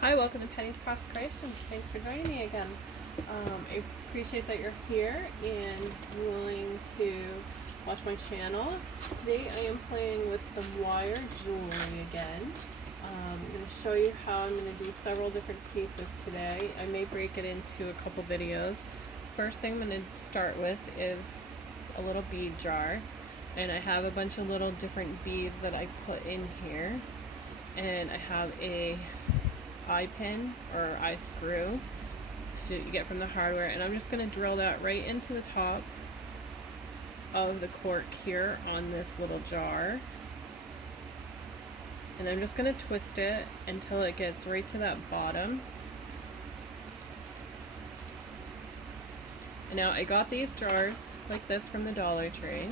Hi, welcome to Penny's Cross Creations. Thanks for joining me again. I appreciate that you're here and willing to watch my channel. Today I am playing with some wire jewelry again. I'm going to show you how I'm going to do several different pieces today. I may break it into a couple videos. First thing I'm going to start with is a little bead jar. And I have a bunch of little different beads that I put in here. And I have a eye pin or eye screw that you get from the hardware, and I'm just going to drill that right into the top of the cork here on this little jar, and I'm just going to twist it until it gets right to that bottom. And now I got these jars like this from the Dollar Tree,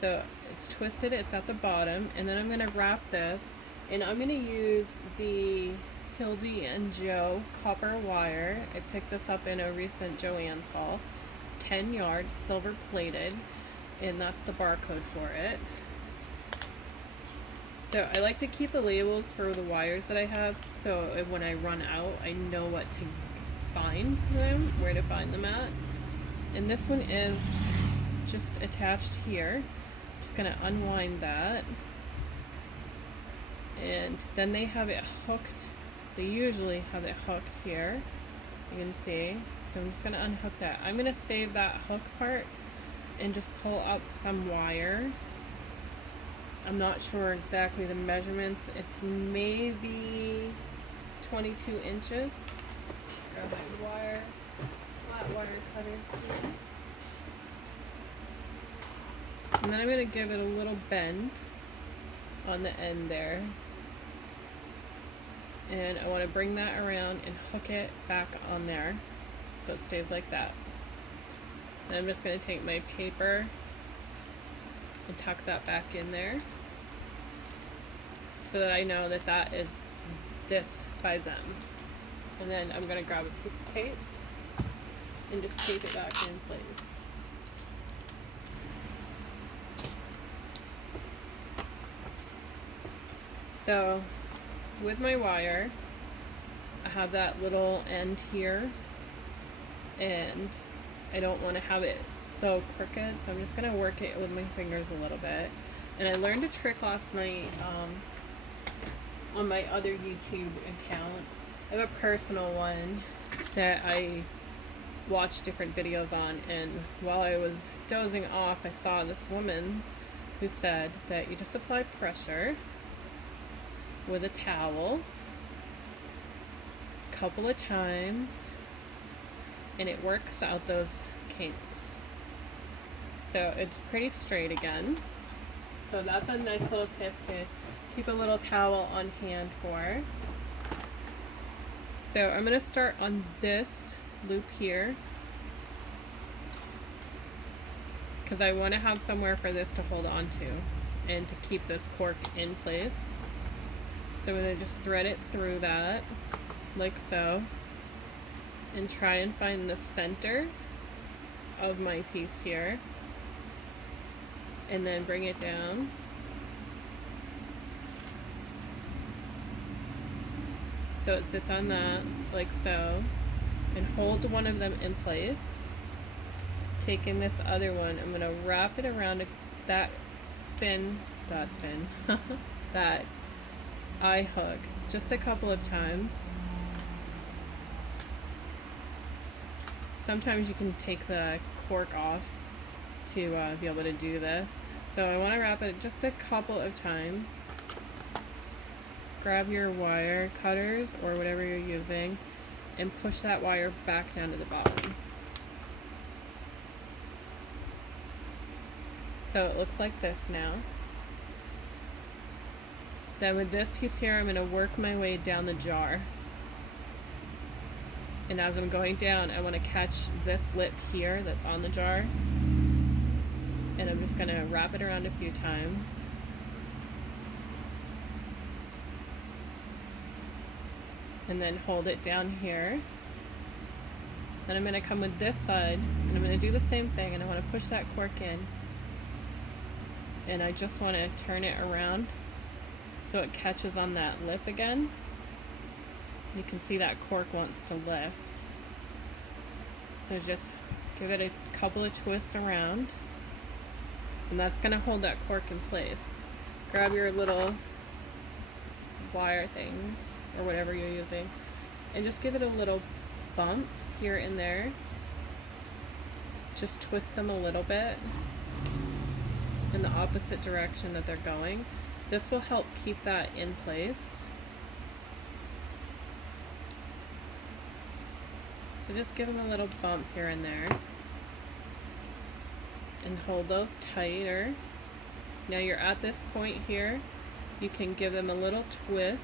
so it's twisted, it's at the bottom, and then I'm going to wrap this. And I'm going to use the Hildy and Joe copper wire. I picked this up in a recent Joann's haul. It's 10 yards, silver plated, and that's the barcode for it. So I like to keep the labels for the wires that I have, so when I run out, I know what to find them, where to find them at. And this one is just attached here. Just going to unwind that. And then they have it hooked. They usually have it hooked here. You can see. So I'm just going to unhook that. I'm going to save that hook part and just pull out some wire. I'm not sure exactly the measurements. It's maybe 22 inches. Grab my wire, flat wire cutters here. And then I'm going to give it a little bend on the end there. And I want to bring that around and hook it back on there so it stays like that. And I'm just going to take my paper and tuck that back in there so that I know that that is this by them. And then I'm going to grab a piece of tape and just tape it back in place. So with my wire, I have that little end here, and I don't want to have it so crooked, so I'm just going to work it with my fingers a little bit. And I learned a trick last night on my other YouTube account. I have a personal one that I watch different videos on, and while I was dozing off, I saw this woman who said that you just apply pressure with a towel a couple of times and it works out those kinks. So it's pretty straight again. So that's a nice little tip to keep a little towel on hand for. So I'm going to start on this loop here because I want to have somewhere for this to hold on to and to keep this cork in place. So I'm going to just thread it through that, like so, and try and find the center of my piece here, and then bring it down. So it sits on that, like so, and hold one of them in place. Taking this other one, I'm going to wrap it around that eye hook just a couple of times. Sometimes you can take the cork off to be able to do this. So I want to wrap it just a couple of times. Grab your wire cutters or whatever you're using and push that wire back down to the bottom. So it looks like this now. Then with this piece here, I'm going to work my way down the jar. And as I'm going down, I want to catch this lip here that's on the jar. And I'm just going to wrap it around a few times. And then hold it down here. Then I'm going to come with this side, and I'm going to do the same thing, and I want to push that cork in. And I just want to turn it around so it catches on that lip again. You can see that cork wants to lift. So just give it a couple of twists around, and that's going to hold that cork in place. Grab your little wire things, or whatever you're using, and just give it a little bump here and there. Just twist them a little bit in the opposite direction that they're going. This will help keep that in place. So just give them a little bump here and there and hold those tighter. Now you're at this point here, you can give them a little twist.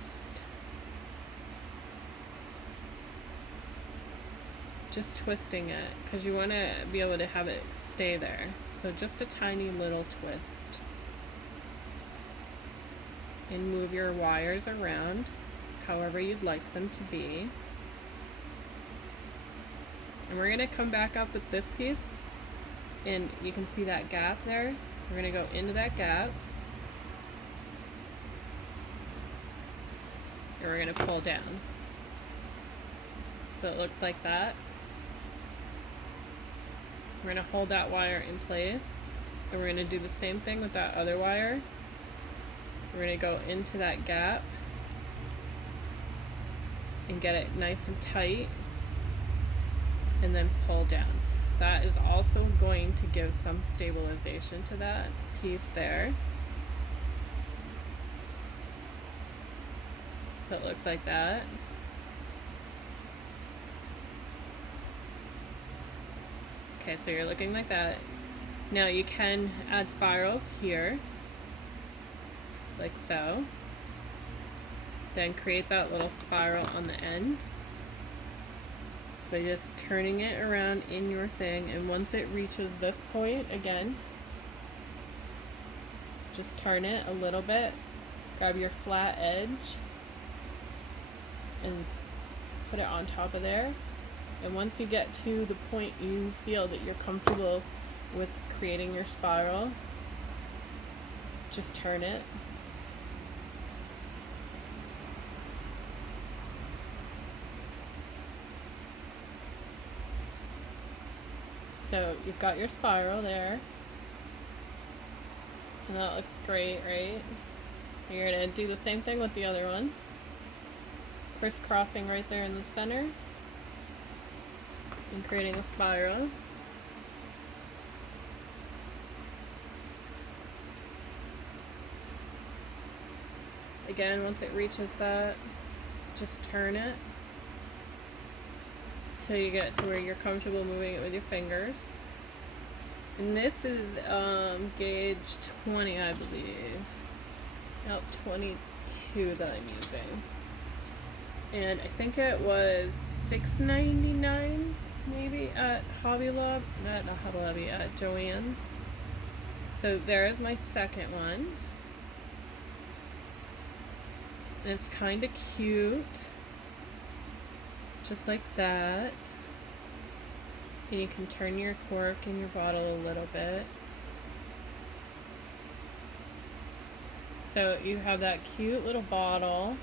Just twisting it, because you want to be able to have it stay there. So just a tiny little twist. And move your wires around however you'd like them to be. And we're going to come back up with this piece, and you can see that gap there. We're going to go into that gap, and we're going to pull down. So it looks like that. We're going to hold that wire in place, and we're going to do the same thing with that other wire. We're going to go into that gap and get it nice and tight, and then pull down. That is also going to give some stabilization to that piece there. So it looks like that. Okay, so you're looking like that. Now you can add spirals here, like so. Then create that little spiral on the end by just turning it around in your thing, and once it reaches this point again, just turn it a little bit, grab your flat edge and put it on top of there. And once you get to the point you feel that you're comfortable with creating your spiral, just turn it. So you've got your spiral there, and that looks great, right? You're going to do the same thing with the other one, crisscrossing right there in the center and creating a spiral. Again, once it reaches that, just turn it till you get to where you're comfortable moving it with your fingers. And this is gauge 20, I believe. Nope, 22 that I'm using. And I think it was $6.99 maybe at Hobby Lobby, not Hobby Lobby, at Joann's. So there's my second one. And it's kind of cute. Just like that. And you can turn your cork in your bottle a little bit. So you have that cute little bottle.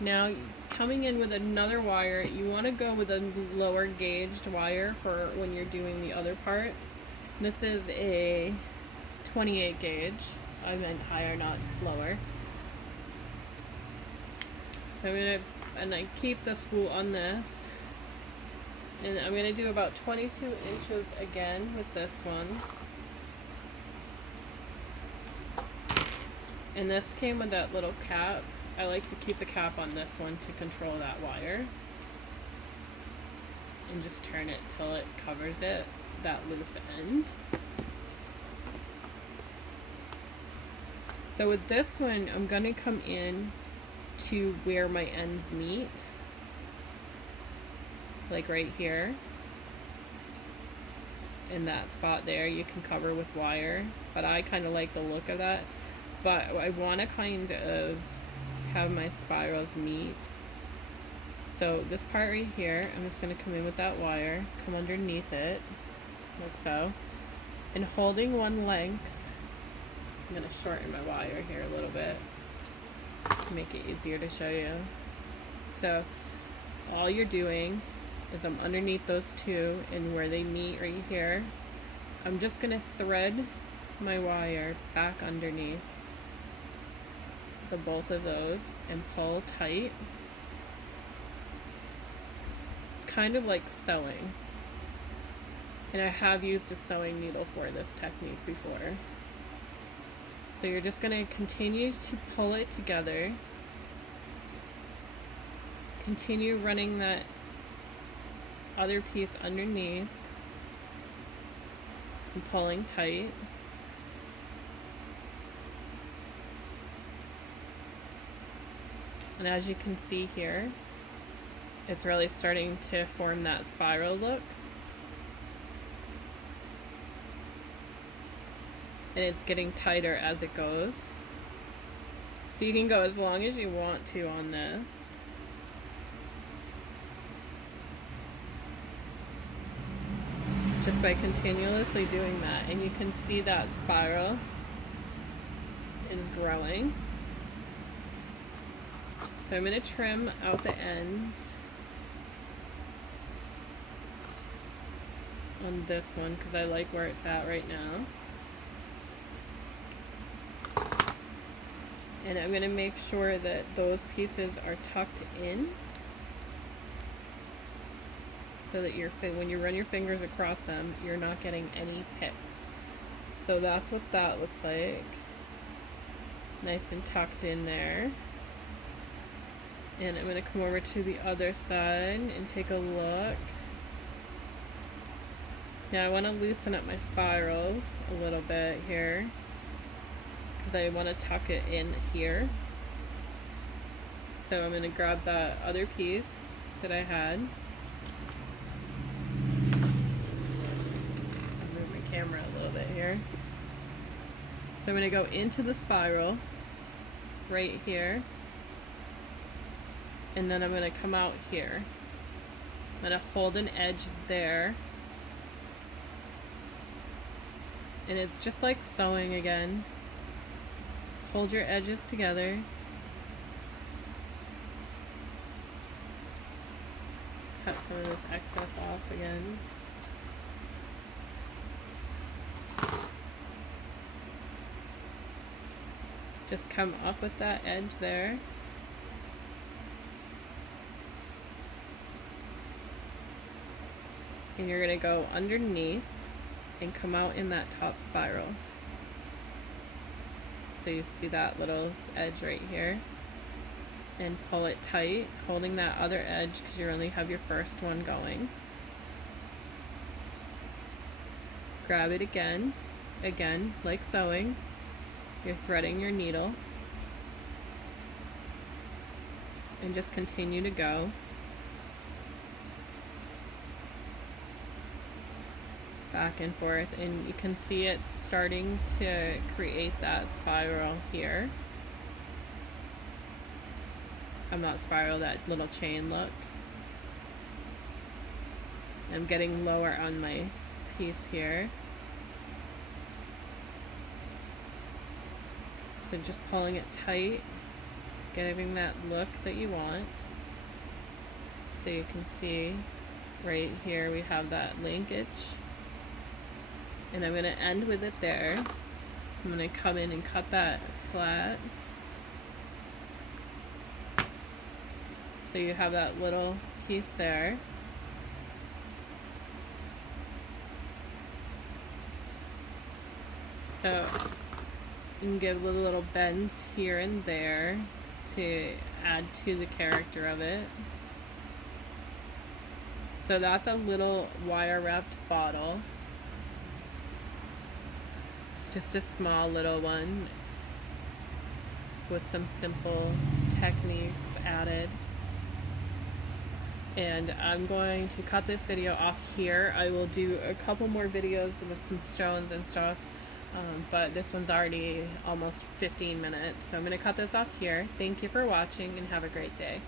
Now coming in with another wire, you want to go with a lower gauged wire for when you're doing the other part. This is a 28 gauge. I meant higher, not lower. So I'm going to, and I keep the spool on this, and I'm going to do about 22 inches again with this one. And this came with that little cap. I like to keep the cap on this one to control that wire. And just turn it till it covers it, that loose end. So with this one, I'm going to come in to where my ends meet. Like right here. In that spot there, you can cover with wire. But I kind of like the look of that. But I want to kind of have my spirals meet. So this part right here, I'm just going to come in with that wire, come underneath it, like so. And holding one length, I'm going to shorten my wire here a little bit to make it easier to show you. So all you're doing is I'm underneath those two, and where they meet right here, I'm just gonna thread my wire back underneath to both of those and pull tight. It's kind of like sewing, and I have used a sewing needle for this technique before. So you're just going to continue to pull it together, continue running that other piece underneath and pulling tight. And as you can see here, it's really starting to form that spiral look. And it's getting tighter as it goes. So you can go as long as you want to on this. Just by continuously doing that. And you can see that spiral is growing. So I'm going to trim out the ends on this one because I like where it's at right now. And I'm going to make sure that those pieces are tucked in so that when you run your fingers across them, you're not getting any picks. So that's what that looks like. Nice and tucked in there. And I'm going to come over to the other side and take a look. Now I want to loosen up my spirals a little bit here, because I want to tuck it in here. So I'm going to grab that other piece that I had. Move my camera a little bit here. So I'm going to go into the spiral right here. And then I'm going to come out here. I'm going to hold an edge there. And it's just like sewing again. Hold your edges together. Cut some of this excess off again. Just come up with that edge there. And you're going to go underneath and come out in that top spiral. So you see that little edge right here, and pull it tight, holding that other edge because you only have your first one going. Grab it again, like sewing. You're threading your needle, and just continue to go. Back and forth, and you can see it's starting to create that spiral here. Not spiral, that little chain look. I'm getting lower on my piece here. So just pulling it tight, getting that look that you want. So you can see right here we have that linkage. And I'm going to end with it there. I'm going to come in and cut that flat. So you have that little piece there. So you can give little bends here and there to add to the character of it. So that's a little wire wrapped bottle. Just a small little one with some simple techniques added. And I'm going to cut this video off here. I will do a couple more videos with some stones and stuff, but this one's already almost 15 minutes, so I'm going to cut this off here. Thank you for watching and have a great day.